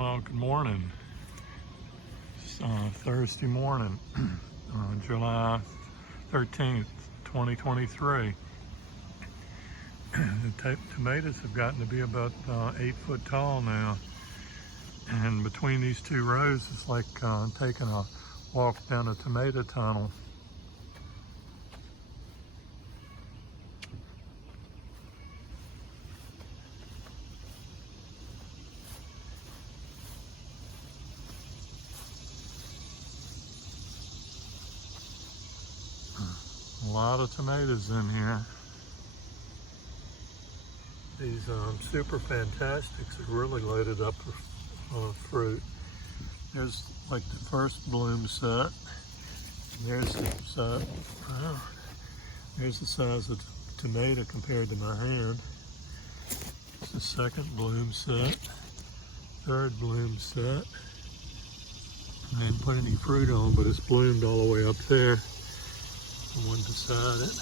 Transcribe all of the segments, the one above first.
Well, good morning. It's Thursday morning, July 13th, 2023. The tomatoes have gotten to be about 8 foot tall now. And between these two rows, it's like taking a walk down a tomato tunnel. A lot of tomatoes in here. These Super Fantastics are really loaded up with fruit. There's like the first bloom set. There's the set. Wow. There's the size of the tomato compared to my hand. It's the second bloom set. Third bloom set. I didn't put any fruit on, but it's bloomed all the way up there. One beside it.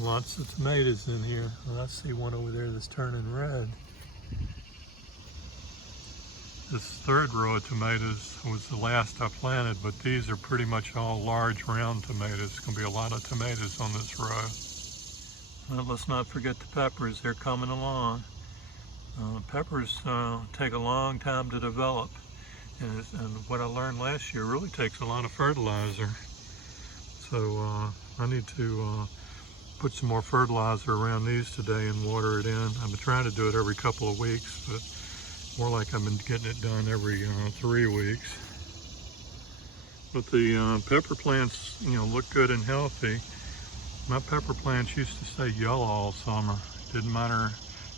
Lots of tomatoes in here. Well, I see one over there that's turning red. This third row of tomatoes was the last I planted, but these are pretty much all large round tomatoes. There's going to be a lot of tomatoes on this row. Well, let's not forget the peppers. They're coming along. Peppers take a long time to develop, and what I learned last year really takes a lot of fertilizer. So I need to put some more fertilizer around these today and water it in. I've been trying to do it every couple of weeks, but more like I've been getting it done every 3 weeks. But the pepper plants, look good and healthy. My pepper plants used to stay yellow all summer. Didn't matter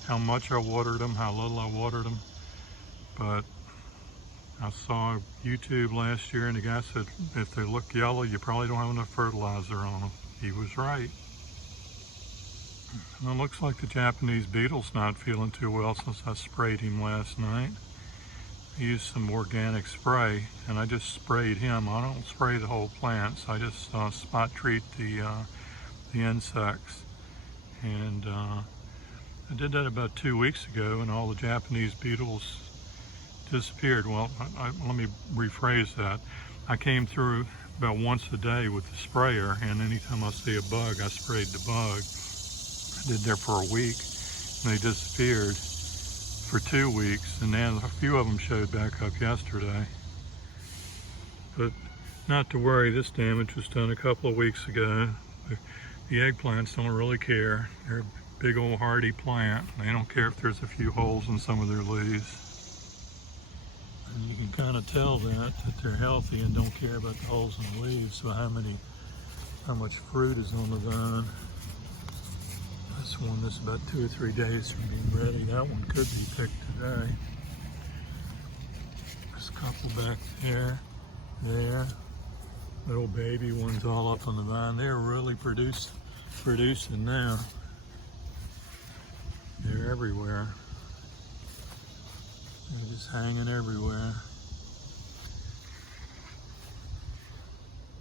how much I watered them, how little I watered them. But I saw YouTube last year and the guy said, if they look yellow, you probably don't have enough fertilizer on them. He was right. And it looks like the Japanese beetle's not feeling too well since I sprayed him last night. I used some organic spray and I just sprayed him. I don't spray the whole plants. I just spot treat the insects. And I did that about 2 weeks ago and all the Japanese beetles disappeared. Well, let me rephrase that. I came through about once a day with the sprayer, and anytime I see a bug, I sprayed the bug. I did that for a week and they disappeared for 2 weeks, and then a few of them showed back up yesterday. But not to worry, this damage was done a couple of weeks ago. The eggplants don't really care. They're a big old hardy plant. They don't care if there's a few holes in some of their leaves. And you can kind of tell that they're healthy and don't care about the holes in the leaves by how much fruit is on the vine. This one is about 2 or 3 days from being ready. That one could be picked today. There's a couple back there. Little baby ones all up on the vine. They're really producing now. They're everywhere. They're just hanging everywhere.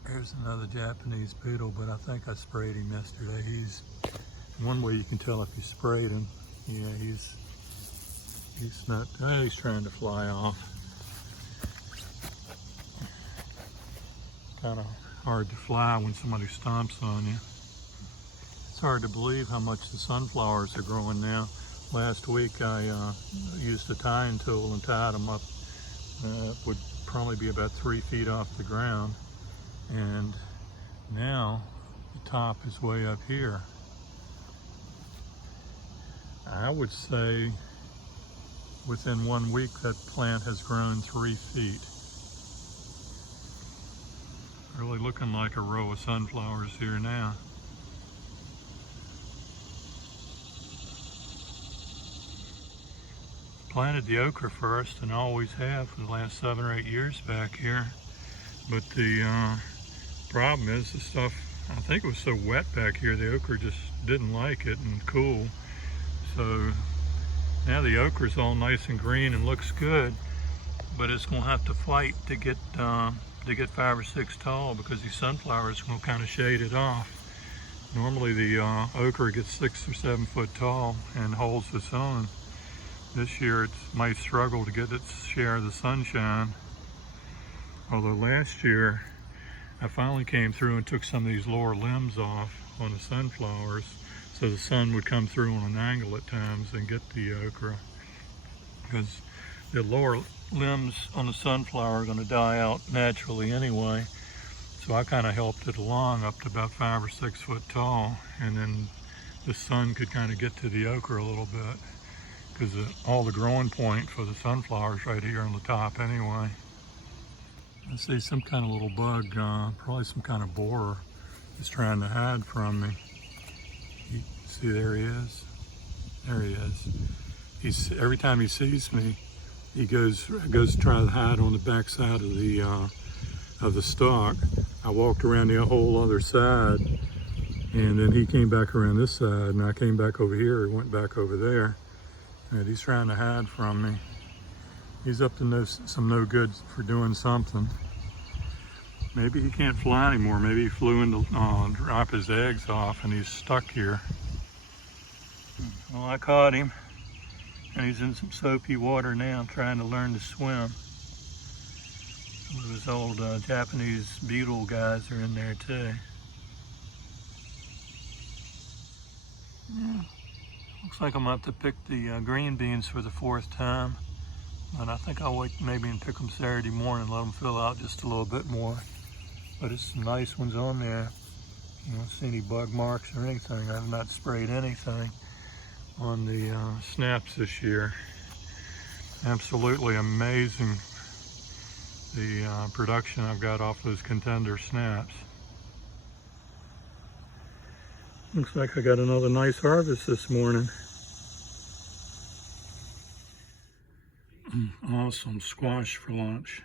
There's another Japanese beetle, but I think I sprayed him yesterday. One way you can tell if you sprayed him. Yeah, he's not, he's trying to fly off. Kind of hard to fly when somebody stomps on you. It's hard to believe how much the sunflowers are growing now. Last week I used a tying tool and tied them up. Would probably be about 3 feet off the ground. And now the top is way up here. I would say within 1 week that plant has grown 3 feet. Really looking like a row of sunflowers here now. Planted the okra first and always have for the last 7 or 8 years back here. But the problem is the stuff, I think it was so wet back here, the okra just didn't like it and cool. So now the okra's all nice and green and looks good, but it's gonna have to fight to get 5 or 6 tall because these sunflowers will kind of shade it off. Normally the okra gets 6 or 7 foot tall and holds its own. This year it might struggle to get its share of the sunshine. Although last year I finally came through and took some of these lower limbs off on the sunflowers so the sun would come through on an angle at times and get the okra. Because the lower limbs on the sunflower are going to die out naturally anyway. So I kind of helped it along up to about 5 or 6 foot tall, and then the sun could kind of get to the okra a little bit because all the growing point for the sunflowers right here on the top anyway. I see some kind of little bug, probably some kind of borer, is trying to hide from me. See, there he is. There he is. Every time he sees me, he goes to try to hide on the back side of the stalk. I walked around the whole other side, and then he came back around this side, and I came back over here. He went back over there, and he's trying to hide from me. He's up to some no good for doing something. Maybe he can't fly anymore. Maybe he flew in to drop his eggs off, and he's stuck here. Well, I caught him, and he's in some soapy water now, trying to learn to swim. Some of his old Japanese beetle guys are in there too. Yeah. Looks like I'm about to pick the green beans for the 4th time. But I think I'll wait maybe and pick them Saturday morning, let them fill out just a little bit more. But it's some nice ones on there. You don't see any bug marks or anything. I've not sprayed anything on the snaps this year. Absolutely amazing, the production I've got off those contender snaps. Looks like I got another nice harvest this morning. Awesome squash for lunch.